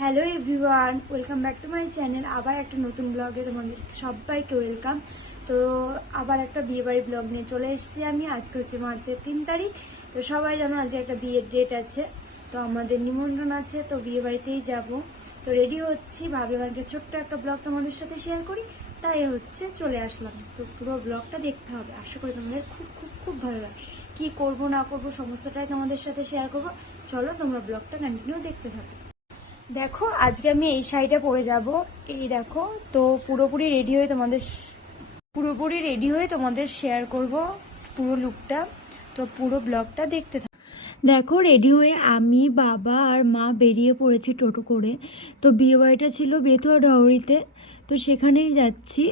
Hello everyone, welcome back to my channel. আবার একটা নতুন ব্লগে তোমাদের সবাইকে ওয়েলকাম। তো আবার একটা বিয়েবাড়ি ব্লগ নিয়ে চলে এসেছি আমি। আজকে হচ্ছে মার্চের 3 তারিখ। তো সবাই জানো আজকে একটা বিয়ের ডেট আছে, তো আমাদের নিমন্ত্রণ আছে, তো বিয়েবাড়িতেই যাব। তো রেডি হচ্ছি, ভাবলাম একটা ছোট্ট একটা ব্লগ তোমাদের সাথে শেয়ার করি, তাই হচ্ছে চলে আসলাম। তো পুরো ব্লগটা দেখতে হবে, আশা করি তোমাদের খুব খুব খুব ভালো লাগে। কী করবো না করবো সমস্তটাই তোমাদের সাথে শেয়ার করবো। চলো তোমরা ব্লগটা কন্টিনিউ দেখতে থাকো। দেখো আজকে আমি এই শাড়িটা পরে যাব, এই দেখো। তো পুরোপুরি রেডি হয়ে তোমাদের শেয়ার করব পুরো লুকটা। তো পুরো ব্লগটা দেখতে থাকো। দেখো রেডি হয়ে আমি, বাবা আর মা বেরিয়ে পড়েছি টোটো করে। তো বিয়েবাড়িটা ছিল বেথুয়া ডাউরিতে, তো সেখানেই যাচ্ছি।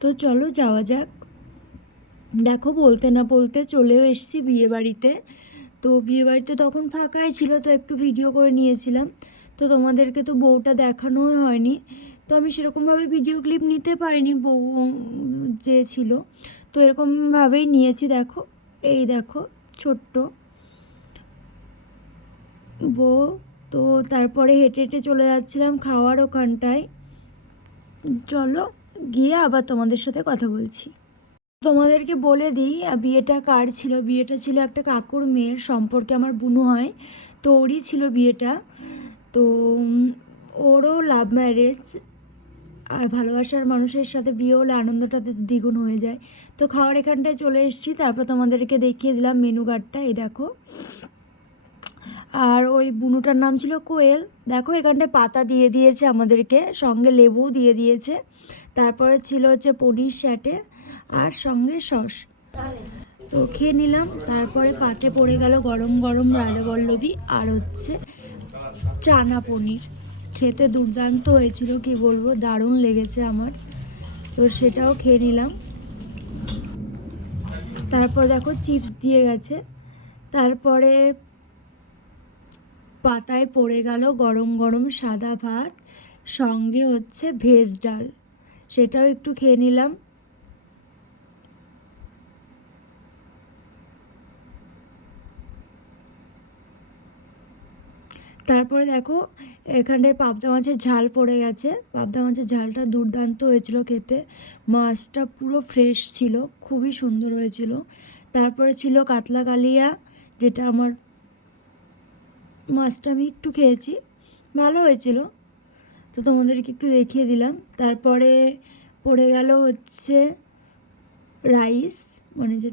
তো চলো যাওয়া যাক। দেখো বলতে না বলতে চলেও এসেছি বিয়েবাড়িতে। তো বিয়েবাড়িতে তখন ফাঁকাই ছিল, তো একটু ভিডিও করে নিয়েছিলাম। তো তোমাদেরকে তো বউটা দেখানোই হয়নি, তো আমি সেরকমভাবে ভিডিও ক্লিপ নিতে পারিনি, বউ যে ছিল। তো এরকমভাবেই নিয়েছি। দেখো এই দেখো ছোট্ট বউ। তো তারপরে হেঁটে হেঁটে চলে যাচ্ছিলাম খাওয়ার ওখানটায়। চলো গিয়ে আবার তোমাদের সাথে কথা বলছি। তোমাদেরকে বলে দিই বিয়েটা কার ছিল। বিয়েটা ছিল একটা কাকুর মেয়ের সম্পর্কে, আমার বুনু হয়, তো ওরই ছিল বিয়েটা। তো ওরও লাভ ম্যারেজ, আর ভালোবাসার মানুষের সাথে বিয়ে হলে আনন্দটা দ্বিগুণ হয়ে যায়। তো খাওয়ার এখানটায় চলে এসেছি, তারপর তোমাদেরকে দেখিয়ে দিলাম মেনু কার্ডটা, এই দেখো। আর ওই বুনুটার নাম ছিল কোয়েল। দেখো এখানটায় পাতা দিয়ে দিয়েছে আমাদেরকে, সঙ্গে লেবু দিয়ে দিয়েছে। তারপরে ছিল হচ্ছে পনির স্যাটে আর সঙ্গে সস। তো খেয়ে নিলাম। তারপরে পাতে পড়ে গেল গরম গরম রাজবল্লভী আর হচ্ছে চানা পনির। খেতে দুর্দান্ত হয়েছিল, কি বলবো, দারুণ লেগেছে আমার। তো সেটাও খেয়ে নিলাম। তারপর দেখো চিপস দিয়ে গেছে। তারপরে পাতায় পড়ে গেল গরম গরম সাদা ভাত, সঙ্গে হচ্ছে ভেজ ডাল, সেটাও একটু খেয়ে নিলাম। তারপরে দেখো এখানটায় পাবদা মাছের ঝাল পড়ে গেছে। পাবদা মাছের ঝালটা দুর্দান্ত হয়েছিল খেতে, মাছটা পুরো ফ্রেশ ছিল, খুবই সুন্দর হয়েছিল। তারপরে ছিল কাতলা কালিয়া, যেটা আমার মাছটা আমি একটু খেয়েছি, ভালো হয়েছিল, তো তোমাদেরকে একটু দেখিয়ে দিলাম। তারপরে পড়ে গেল হচ্ছে রাইস, মানে যে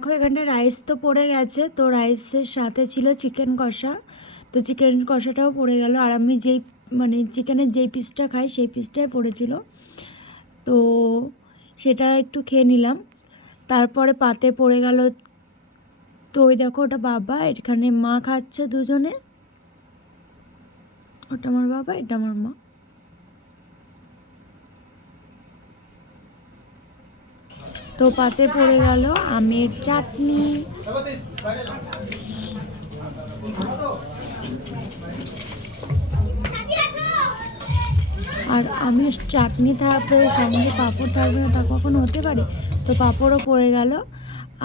এখানটা রাইস তো পড়ে গেছে। তো রাইসের সাথে ছিল চিকেন কষা, তো চিকেন কষাটাও পড়ে গেল। আর আমি যেই মানে চিকেনের যেই পিসটা খাই সেই পিসটাই পড়েছিল, তো সেটা একটু খেয়ে নিলাম। তারপরে পাতে পড়ে গেল, তো ওই দেখো ওটা বাবা, এখানে মা খাচ্ছে দুজনে, ওটা আমার বাবা, এটা আমার মা। তো পাতে পড়ে গেল আমের চাটনি, আর আমের চাটনি থাকবে সঙ্গে পাঁপড় থাকবে না, তা কখনো হতে পারে। তো পাঁপড়ও পড়ে গেল,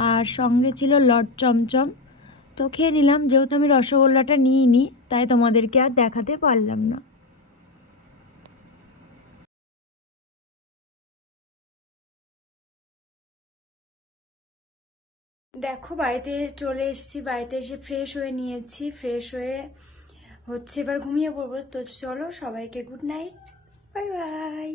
আর সঙ্গে ছিল লট চমচম। তো খেয়ে নিলাম, যেহেতু আমি রসগোল্লাটা নিইনি তাই তোমাদেরকে আর দেখাতে পারলাম না। দেখো বাড়িতে চলে এসেছি, বাড়িতে এসে ফ্রেশ হয়ে নিয়েছি, ফ্রেশ হয়ে হচ্ছে এবার ঘুমিয়ে পড়বো। তো চলো সবাইকে গুড নাইট, বাই বাই।